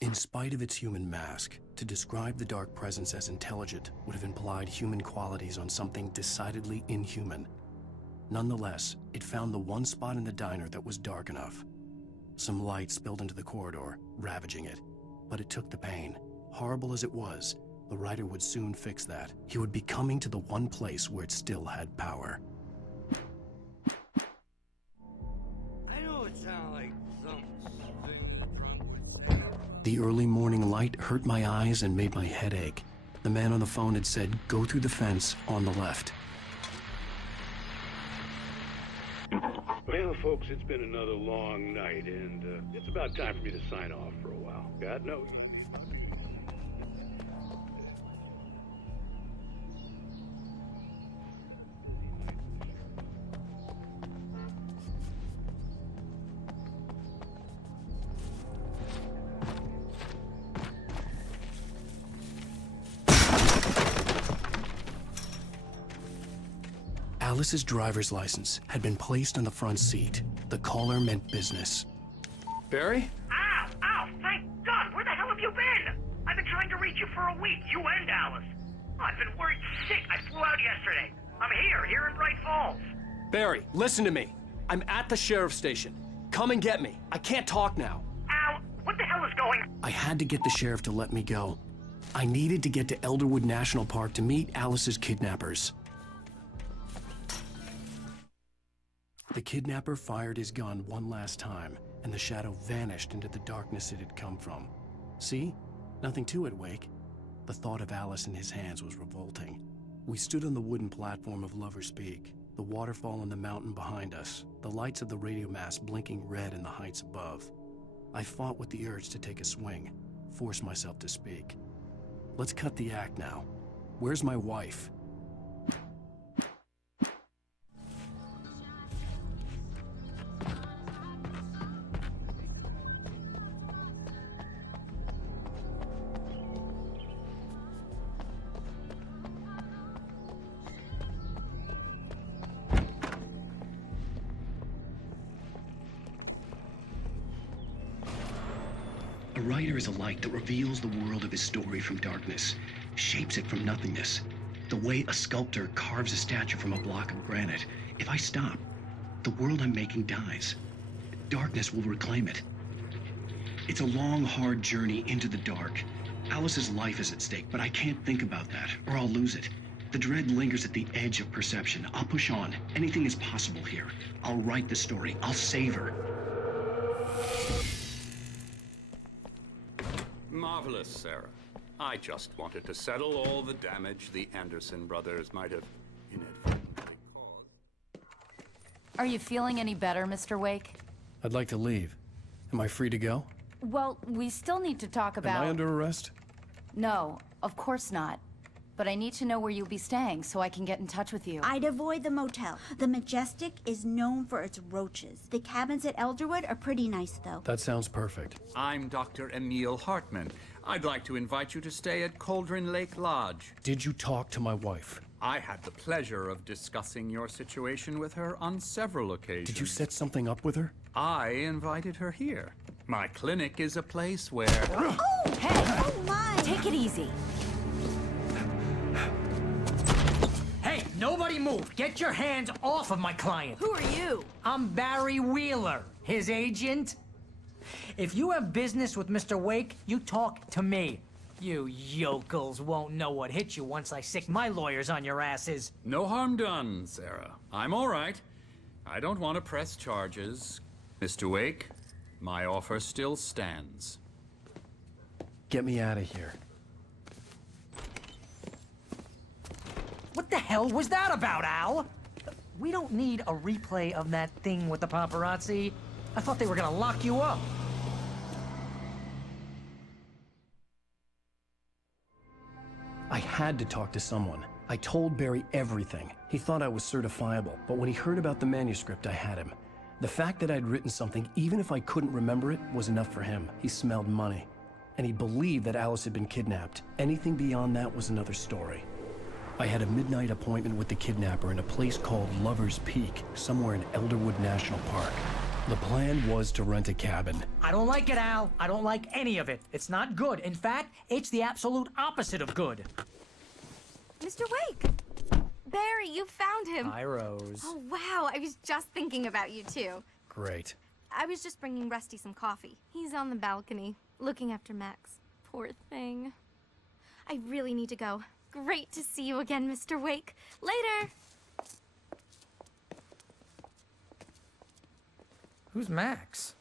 In spite of its human mask, to describe the dark presence as intelligent would have implied human qualities on something decidedly inhuman. Nonetheless, it found the one spot in the diner that was dark enough. Some light spilled into the corridor, ravaging it. But it took the pain. Horrible as it was, the writer would soon fix that. He would be coming to the one place where it still had power. I know it sounds like something that drunk would say. The early morning light hurt my eyes and made my head ache. The man on the phone had said, "Go through the fence on the left." Well, folks, it's been another long night, and it's about time for me to sign off for a while. God knows. Alice's driver's license had been placed on the front seat. The caller meant business. Barry? Ow! Ow! Thank God! Where the hell have you been? I've been trying to reach you for a week, you and Alice. I've been worried sick. I flew out yesterday. I'm here in Bright Falls. Barry, listen to me. I'm at the sheriff's station. Come and get me. I can't talk now. Al, what the hell is going on? I had to get the sheriff to let me go. I needed to get to Elderwood National Park to meet Alice's kidnappers. The kidnapper fired his gun one last time, and the shadow vanished into the darkness it had come from. See? Nothing to it, Wake. The thought of Alice in his hands was revolting. We stood on the wooden platform of Lover's Peak, the waterfall on the mountain behind us, the lights of the radio mast blinking red in the heights above. I fought with the urge to take a swing, force myself to speak. Let's cut the act now. Where's my wife? A writer is a light that reveals the world of his story from darkness, shapes it from nothingness. The way a sculptor carves a statue from a block of granite. If I stop, the world I'm making dies. Darkness will reclaim it. It's a long, hard journey into the dark. Alice's life is at stake, but I can't think about that, or I'll lose it. The dread lingers at the edge of perception. I'll push on. Anything is possible here. I'll write the story. I'll save her. Marvelous, Sarah. I just wanted to settle all the damage the Anderson brothers might have inadvertently caused. Are you feeling any better, Mr. Wake? I'd like to leave. Am I free to go? Well, we still need to talk about... Am I under arrest? No, of course not. But I need to know where you'll be staying so I can get in touch with you. I'd avoid the motel. The Majestic is known for its roaches. The cabins at Elderwood are pretty nice, though. That sounds perfect. I'm Dr. Emil Hartman. I'd like to invite you to stay at Cauldron Lake Lodge. Did you talk to my wife? I had the pleasure of discussing your situation with her on several occasions. Did you set something up with her? I invited her here. My clinic is a place where... Oh! Hey! Oh, my! Take it easy. Hey, nobody move! Get your hands off of my client! Who are you? I'm Barry Wheeler, his agent. If you have business with Mr. Wake, you talk to me. You yokels won't know what hit you once I sick my lawyers on your asses. No harm done, Sarah. I'm all right. I don't want to press charges. Mr. Wake, my offer still stands. Get me out of here. What the hell was that about, Al? We don't need a replay of that thing with the paparazzi. I thought they were gonna lock you up. I had to talk to someone. I told Barry everything. He thought I was certifiable, but when he heard about the manuscript, I had him. The fact that I'd written something, even if I couldn't remember it, was enough for him. He smelled money. And he believed that Alice had been kidnapped. Anything beyond that was another story. I had a midnight appointment with the kidnapper in a place called Lover's Peak, somewhere in Elderwood National Park. The plan was to rent a cabin. I don't like it, Al. I don't like any of it. It's not good. In fact, it's the absolute opposite of good. Mr. Wake! Barry, you found him. Hi, Rose. Oh, wow. I was just thinking about you, too. Great. I was just bringing Rusty some coffee. He's on the balcony, looking after Max. Poor thing. I really need to go. Great to see you again, Mr. Wake. Later! Who's Max?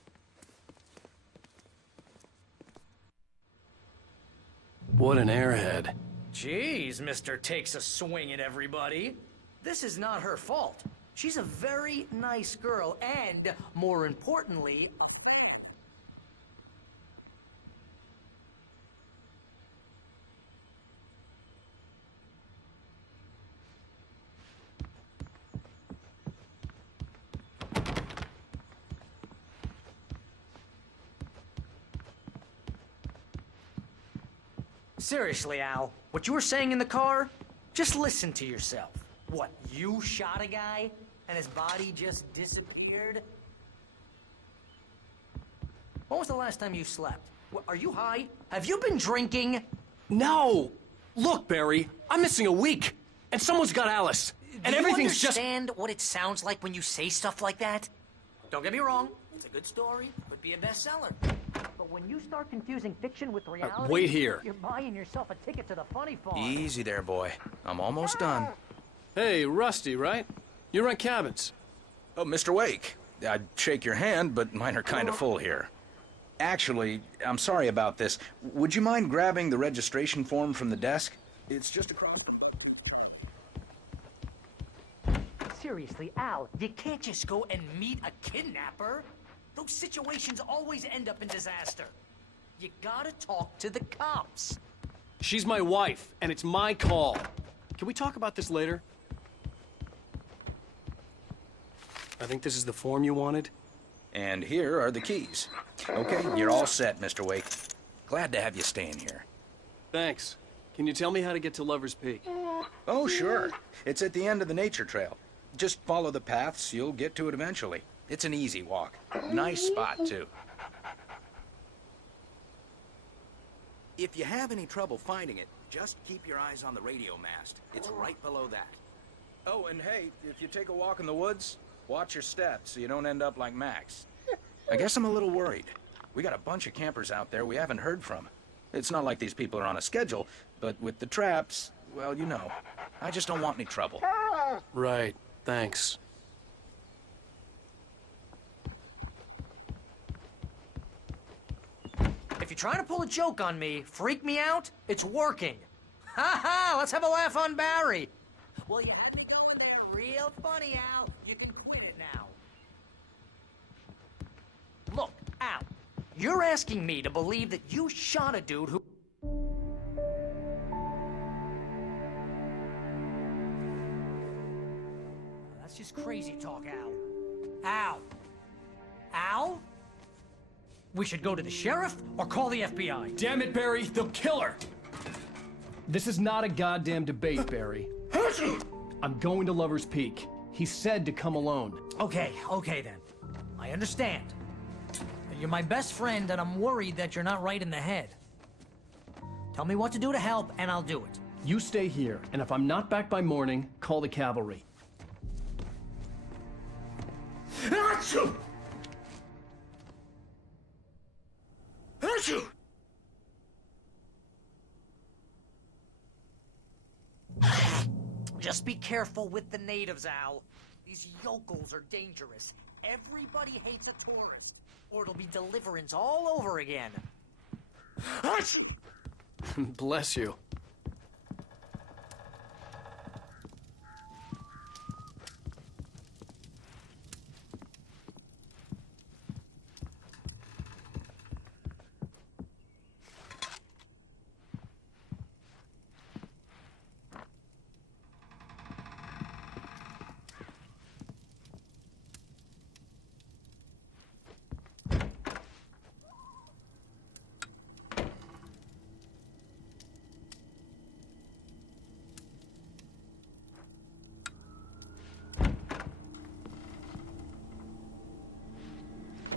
What an airhead. Jeez, Mr. Takes a swing at everybody. This is not her fault. She's a very nice girl and, more importantly, a Seriously, Al, what you were saying in the car, just listen to yourself. What, you shot a guy and his body just disappeared? When was the last time you slept? Are you high? Have you been drinking? No! Look, Barry, I'm missing a week, and someone's got Alice, and everything's just... Do you understand what it sounds like when you say stuff like that? Don't get me wrong, it's a good story, could be a bestseller. But when you start confusing fiction with reality, wait here. You're buying yourself a ticket to the funny farm. Easy there, boy. I'm almost done. Hey, Rusty, right? You rent cabins. Oh, Mr. Wake. I'd shake your hand, but mine are kind of full here. Actually, I'm sorry about this. Would you mind grabbing the registration form from the desk? It's just across the... Seriously, Al, you can't just go and meet a kidnapper. Those situations always end up in disaster. You gotta talk to the cops. She's my wife, and it's my call. Can we talk about this later? I think this is the form you wanted. And here are the keys. Okay, you're all set, Mr. Wake. Glad to have you staying here. Thanks. Can you tell me how to get to Lover's Peak? Oh, sure. It's at the end of the nature trail. Just follow the paths, you'll get to it eventually. It's an easy walk. Nice spot, too. If you have any trouble finding it, just keep your eyes on the radio mast. It's right below that. Oh, and hey, if you take a walk in the woods, watch your steps so you don't end up like Max. I guess I'm a little worried. We got a bunch of campers out there we haven't heard from. It's not like these people are on a schedule, but with the traps, well, you know. I just don't want any trouble. Right. Thanks. If you're trying to pull a joke on me, freak me out, it's working. Ha ha! Let's have a laugh on Barry. Well, you had me going there. Real funny, Al. You can quit it now. Look, Al, you're asking me to believe that you shot a dude who... That's just crazy talk, Al. Al. Al? We should go to the sheriff or call the FBI. Damn it, Barry, they'll kill her! This is not a goddamn debate, Barry. I'm going to Lover's Peak. He said to come alone. Okay then. I understand. You're my best friend, and I'm worried that you're not right in the head. Tell me what to do to help, and I'll do it. You stay here, and if I'm not back by morning, call the cavalry. Achoo! Achoo! Just be careful with the natives, Al. These yokels are dangerous. Everybody hates a tourist, or it'll be deliverance all over again. Bless you.